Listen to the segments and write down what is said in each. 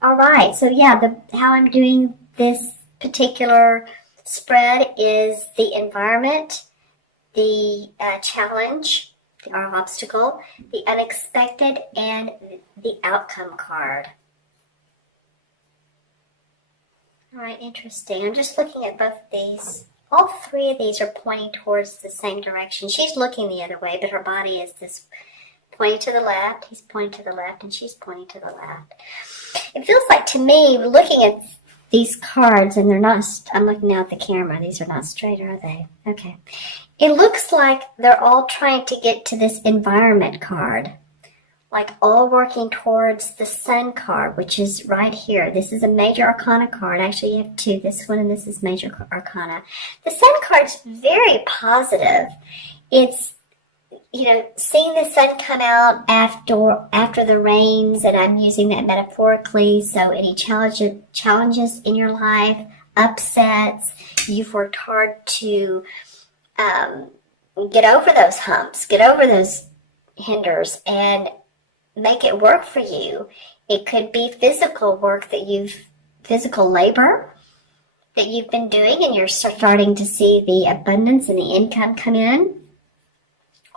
All right, so yeah, how I'm doing this particular spread is the environment, the challenge, our obstacle, the unexpected, and the outcome card. All right, interesting. I'm just looking at both of these. All three of these are pointing towards the same direction. She's looking the other way, but her body is this pointing to the left. He's pointing to the left, and she's pointing to the left. It feels like to me, looking at these cards, and they're not, I'm looking now at the camera. These are not straight, are they? Okay. It looks like they're all trying to get to this environment card. Like all working towards the Sun card, which is right here. This is a Major Arcana card. Actually, you have two. This one and this is Major Arcana. The Sun card's very positive. It's, seeing the sun come out after the rains, and I'm using that metaphorically. So any challenges in your life, upsets, you've worked hard to get over those humps, get over those hinders, and make it work for you. It could be physical work physical labor that you've been doing, and you're starting to see the abundance and the income come in.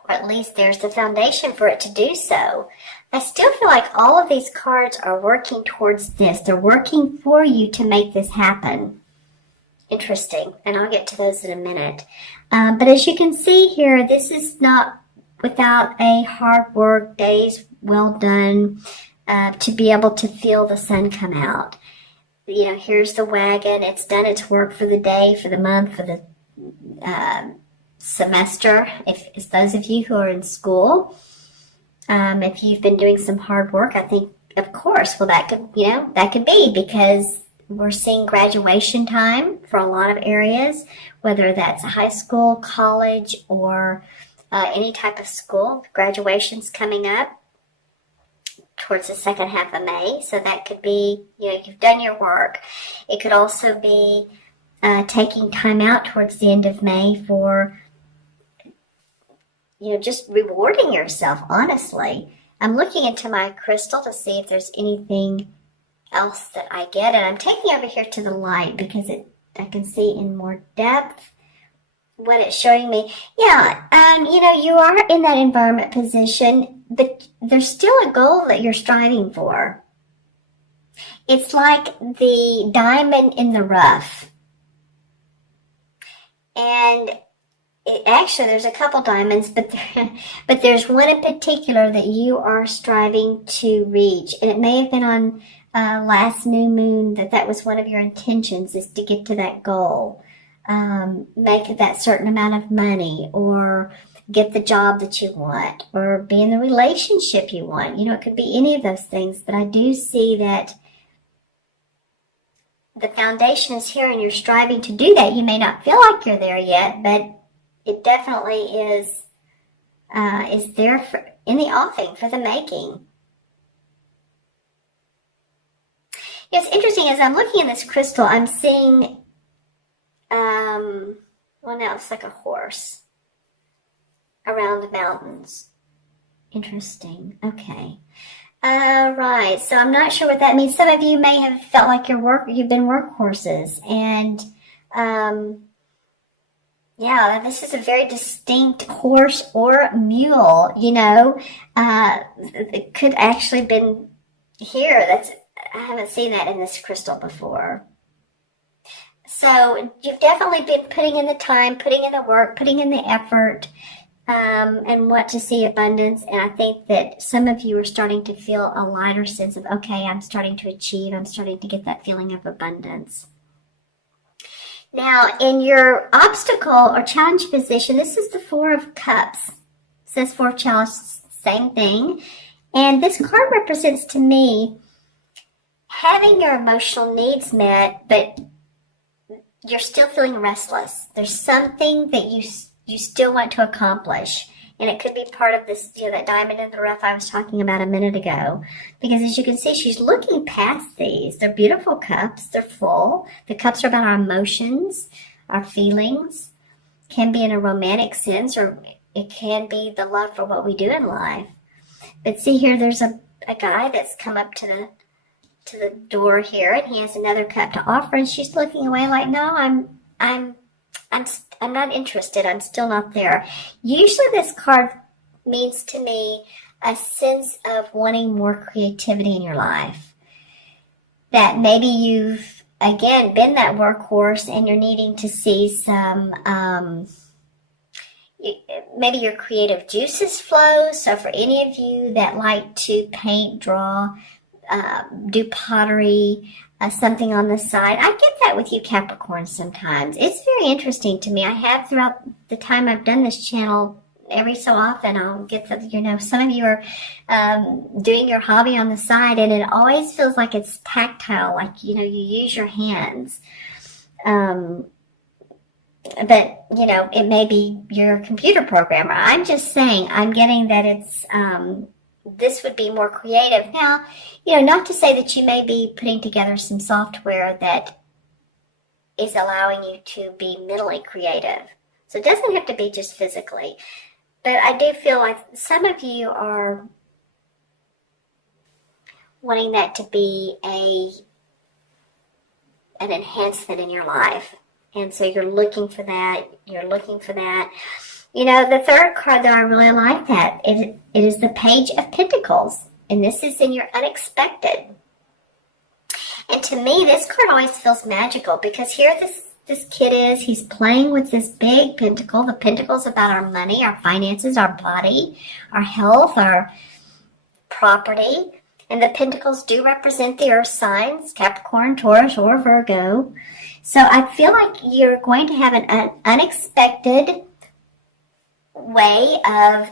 Or at least there's the foundation for it to do so. I still feel like all of these cards are working towards this. They're working for you to make this happen. Interesting. And I'll get to those in a minute. But as you can see here, this is not without a hard work, days well done, to be able to feel the sun come out. Here's the wagon. It's done its work for the day, for the month, for the semester. If it's those of you who are in school, if you've been doing some hard work, I think, of course, well, that could be, because we're seeing graduation time for a lot of areas, whether that's high school, college, or any type of school. Graduation's coming up towards the second half of May, so that could be, you've done your work. It could also be taking time out towards the end of May for just rewarding yourself, honestly. I'm looking into my crystal to see if there's anything else that I get. And I'm taking over here to the light because I can see in more depth what it's showing me. Yeah, you are in that environment position, but there's still a goal that you're striving for. It's like the diamond in the rough. And actually, there's a couple diamonds, but there's one in particular that you are striving to reach. And it may have been on last new moon that was one of your intentions, is to get to that goal. Make that certain amount of money, or get the job that you want, or be in the relationship you want. It could be any of those things, but I do see that the foundation is here and you're striving to do that. You may not feel like you're there yet, but it definitely is there in the offing, for the making. It's interesting, as I'm looking at this crystal, I'm seeing, now it's like a horse around the mountains. Interesting. Okay. Right. So I'm not sure what that means. Some of you may have felt like you've been workhorses, and this is a very distinct horse or mule. It could actually been here. I haven't seen that in this crystal before. So you've definitely been putting in the time, putting in the work, putting in the effort, and want to see abundance. And I think that some of you are starting to feel a lighter sense of, okay, I'm starting to achieve, I'm starting to get that feeling of abundance. Now, in your obstacle or challenge position, this is the Four of Cups. It says Four of Challenge, same thing. And this card represents to me having your emotional needs met, but you're still feeling restless. There's something that you still want to accomplish. And it could be part of this, that diamond in the rough I was talking about a minute ago. Because as you can see, she's looking past these. They're beautiful cups. They're full. The cups are about our emotions, our feelings. Can be in a romantic sense, or it can be the love for what we do in life. But see here, there's a guy that's come up to to the door here, and he has another cup to offer, and she's looking away like, no, I'm not interested. I'm still not there. Usually this card means to me a sense of wanting more creativity in your life. That maybe you've, again, been that workhorse and you're needing to see some, maybe your creative juices flow. So for any of you that like to paint, draw, do pottery, something on the side, I get that with you Capricorn sometimes. It's very interesting to me. I have throughout the time I've done this channel. Every so often I'll get the, some of you are doing your hobby on the side, and it always feels like it's tactile, like, you use your hands. But, it may be you're a computer programmer. I'm just saying, I'm getting that it's, this would be more creative. Now, not to say that you may be putting together some software that is allowing you to be mentally creative. So it doesn't have to be just physically. But I do feel like some of you are wanting that to be an enhancement in your life. And so you're looking for that. The third card that I really like that, it is the Page of Pentacles. And this is in your unexpected. And to me, this card always feels magical because here this kid is, he's playing with this big pentacle. The pentacle's about our money, our finances, our body, our health, our property. And the pentacles do represent the earth signs, Capricorn, Taurus, or Virgo. So I feel like you're going to have an unexpected way of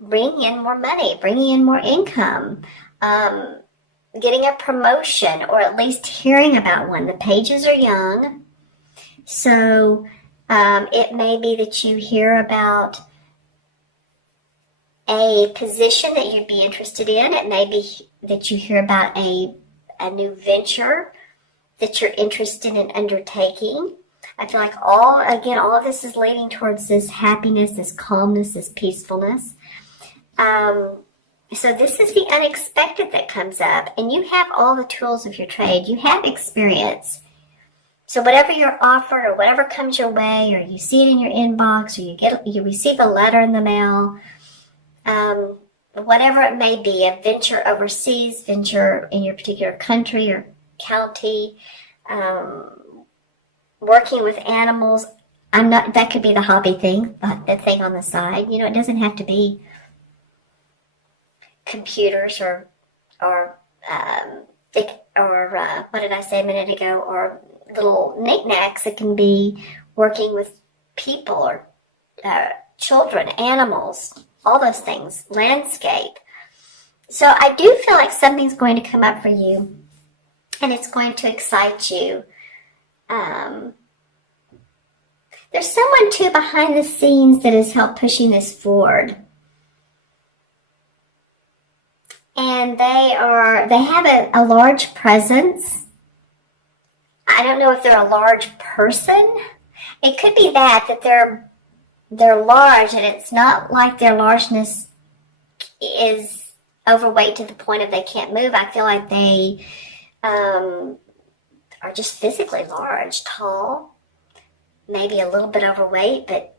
bringing in more money, bringing in more income, getting a promotion, or at least hearing about one. The pages are young. So it may be that you hear about a position that you'd be interested in. It may be that you hear about a new venture that you're interested in undertaking. I feel like all of this is leading towards this happiness, this calmness, this peacefulness. So this is the unexpected that comes up, and you have all the tools of your trade. You have experience. So whatever you're offered or whatever comes your way, or you see it in your inbox, or you receive a letter in the mail, whatever it may be, a venture overseas, venture in your particular country or county, working with animals. That could be the hobby thing, the thing on the side. It doesn't have to be computers or what did I say a minute ago, or little knickknacks. It can be working with people or children, animals, all those things, landscape. So I do feel like something's going to come up for you, and it's going to excite you. There's someone too behind the scenes that has helped pushing this forward. And they have a large presence. I don't know if they're a large person. It could be that they're large, and it's not like their largeness is overweight to the point of they can't move. I feel like they are just physically large, tall, maybe a little bit overweight, but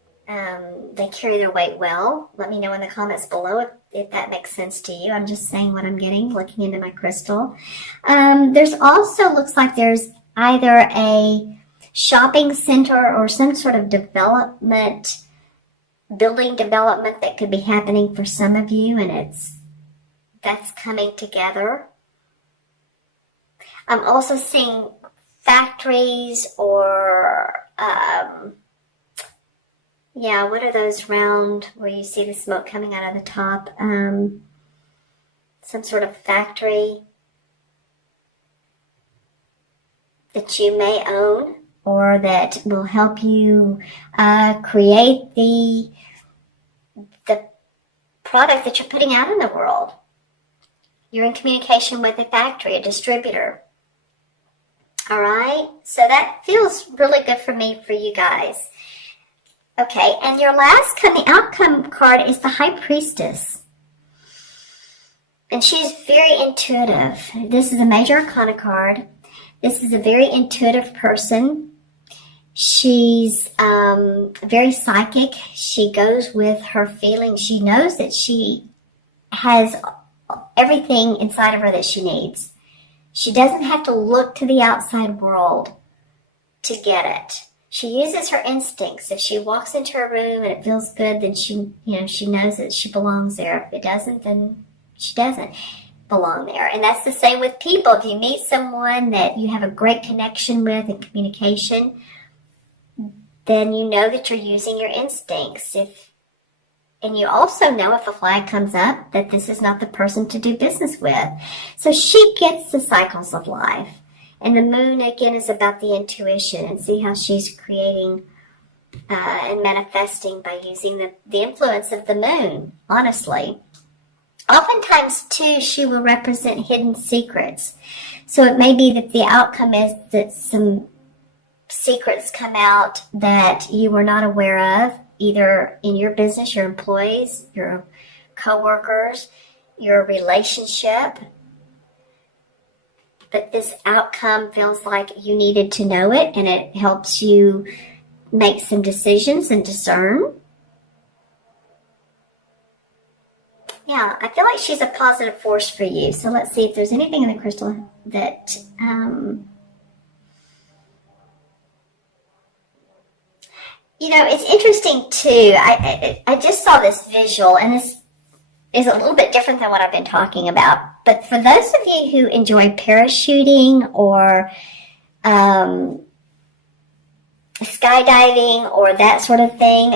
they carry their weight well. Let me know in the comments below if that makes sense to you. I'm just saying what I'm getting, looking into my crystal. There's also, looks like there's either a shopping center or some sort of building development that could be happening for some of you, and that's coming together. I'm also seeing factories or what are those round where you see the smoke coming out of the top? Some sort of factory that you may own, or that will help you create the product that you're putting out in the world. You're in communication with a factory, a distributor. All right, so that feels really good for me, for you guys. Okay, and your last the outcome card is the High Priestess. And she's very intuitive. This is a major arcana card. This is a very intuitive person. She's very psychic. She goes with her feelings. She knows that she has everything inside of her that she needs. She doesn't have to look to the outside world to get it. She uses her instincts. If she walks into a room and it feels good, then she knows that she belongs there. If it doesn't, then she doesn't belong there. And that's the same with people. If you meet someone that you have a great connection with and communication, then you know that you're using your instincts. And you also know if a flag comes up that this is not the person to do business with. So she gets the cycles of life. And the moon, again, is about the intuition. And see how she's creating and manifesting by using the influence of the moon, honestly. Oftentimes, too, she will represent hidden secrets. So it may be that the outcome is that some secrets come out that you were not aware of, either in your business, your employees, your co-workers, your relationship. But this outcome feels like you needed to know it, and it helps you make some decisions and discern. Yeah, I feel like she's a positive force for you. So let's see if there's anything in the crystal that it's interesting too. I just saw this visual, and this is a little bit different than what I've been talking about. But for those of you who enjoy parachuting or skydiving or that sort of thing,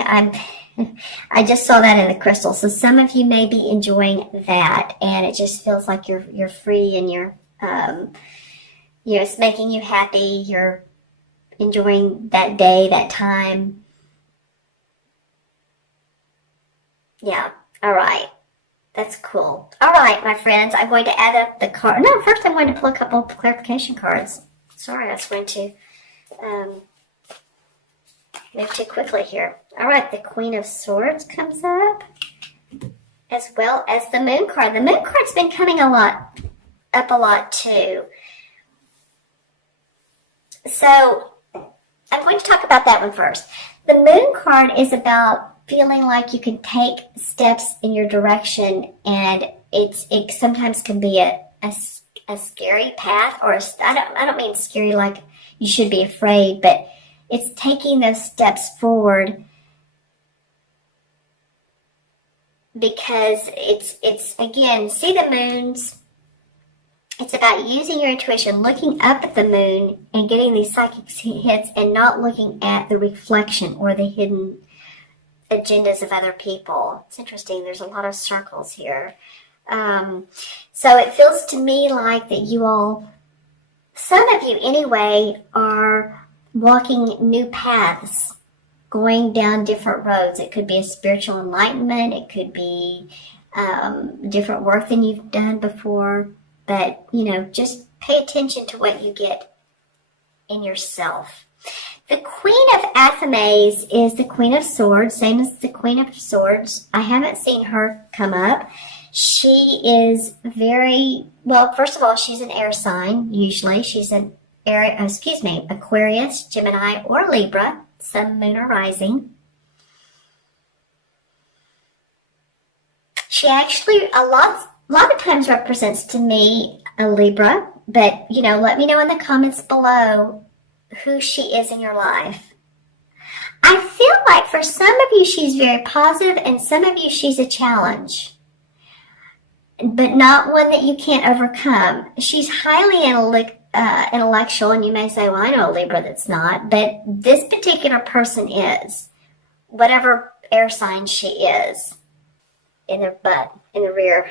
I just saw that in the crystal. So some of you may be enjoying that, and it just feels like you're free, and you're it's making you happy. You're enjoying that day, that time. Yeah. All right. That's cool. All right, my friends, I'm going to add up the card. No, first I'm going to pull a couple of clarification cards. Sorry, I was going to move too quickly here. All right, the Queen of Swords comes up, as well as the Moon card. The Moon card's been coming up a lot too. So I'm going to talk about that one first. The Moon card is about feeling like you can take steps in your direction, and it sometimes can be a scary path, or I don't mean scary like you should be afraid, but it's taking those steps forward because it's again, see the moons. It's about using your intuition, looking up at the moon and getting these psychic hits, and not looking at the reflection or the hidden agendas of other people. It's interesting. There's a lot of circles here. So it feels to me like that you all, some of you anyway, are walking new paths, going down different roads. It could be a spiritual enlightenment. It could be different work than you've done before. But, just pay attention to what you get in yourself. The Queen of Athames is the Queen of Swords, same as the Queen of Swords. I haven't seen her come up. She is first of all, she's an air sign, usually. She's an Aquarius, Gemini, or Libra, Sun, Moon, or Rising. She actually, a lot of times represents to me a Libra, but, let me know in the comments below who she is in your life. I feel like for some of you she's very positive, and some of you she's a challenge, but not one that you can't overcome. She's highly intellectual, and you may say, well, I know a Libra that's not, but this particular person is, whatever air sign she is, in the rear,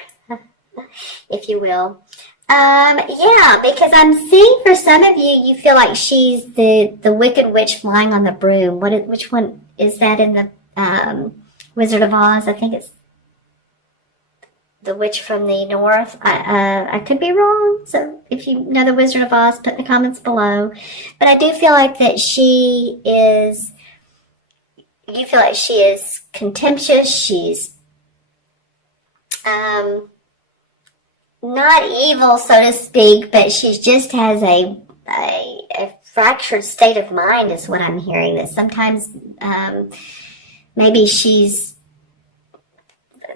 if you will. Because I'm seeing for some of you, you feel like she's the Wicked Witch flying on the broom. Which one is that in the Wizard of Oz? I think it's the witch from the north. I could be wrong, so if you know the Wizard of Oz, put in the comments below. But I do feel like that you feel like she is contemptuous. She's not evil, so to speak, but she just has a fractured state of mind is what I'm hearing. That sometimes maybe seems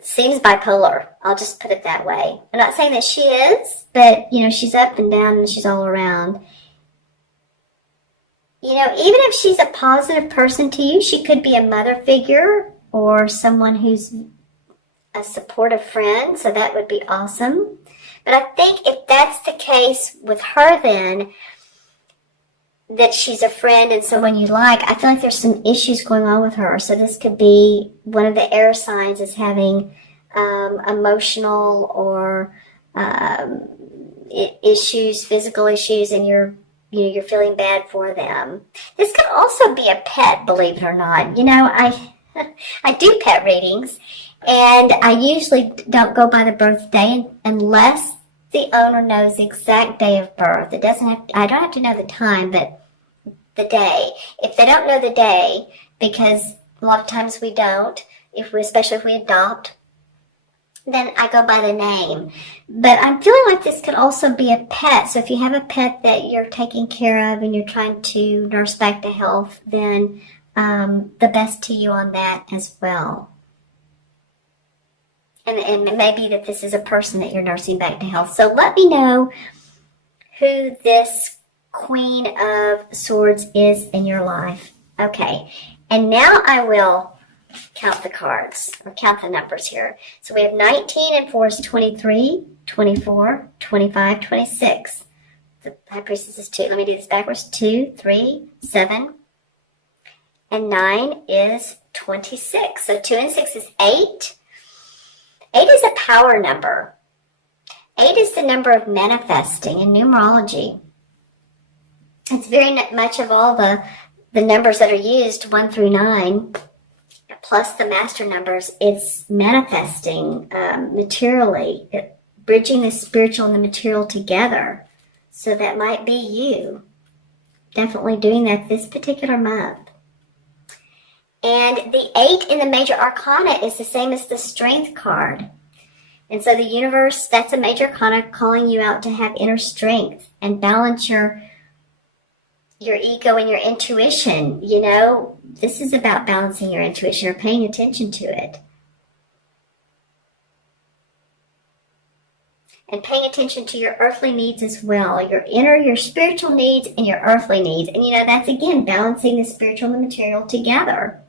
bipolar. I'll just put it that way. I'm not saying that she is, but, she's up and down and she's all around. Even if she's a positive person to you, she could be a mother figure or someone who's a supportive friend, so that would be awesome. But I think if that's the case with her, then that she's a friend and someone you like, I feel like there's some issues going on with her. So this could be one of the air signs is having emotional or issues, physical issues, and you're feeling bad for them. This could also be a pet, believe it or not. I do pet readings, and I usually don't go by the birthday unless the owner knows the exact day of birth. I don't have to know the time, but the day. If they don't know the day, because a lot of times we don't, especially if we adopt, then I go by the name. But I'm feeling like this could also be a pet. So if you have a pet that you're taking care of and you're trying to nurse back to health, then the best to you on that as well. And it may be that this is a person that you're nursing back to health. So let me know who this Queen of Swords is in your life. Okay, and now I will count the cards, or count the numbers here. So we have 19 and 4 is 23, 24, 25, 26. The High Priestess is 2. Let me do this backwards. 2, 3, 7, and 9 is 26. So 2 and 6 is 8. 8 is a power number. 8 is the number of manifesting in numerology. It's very much of all the numbers that are used, 1 through 9, plus the master numbers. It's manifesting materially, bridging the spiritual and the material together. So that might be you. Definitely doing that this particular month. And the 8 in the major arcana is the same as the strength card. And so the universe, that's a major arcana calling you out to have inner strength and balance your ego and your intuition. This is about balancing your intuition or paying attention to it. And paying attention to your earthly needs as well. Your inner, your spiritual needs and your earthly needs. And that's, again, balancing the spiritual and the material together.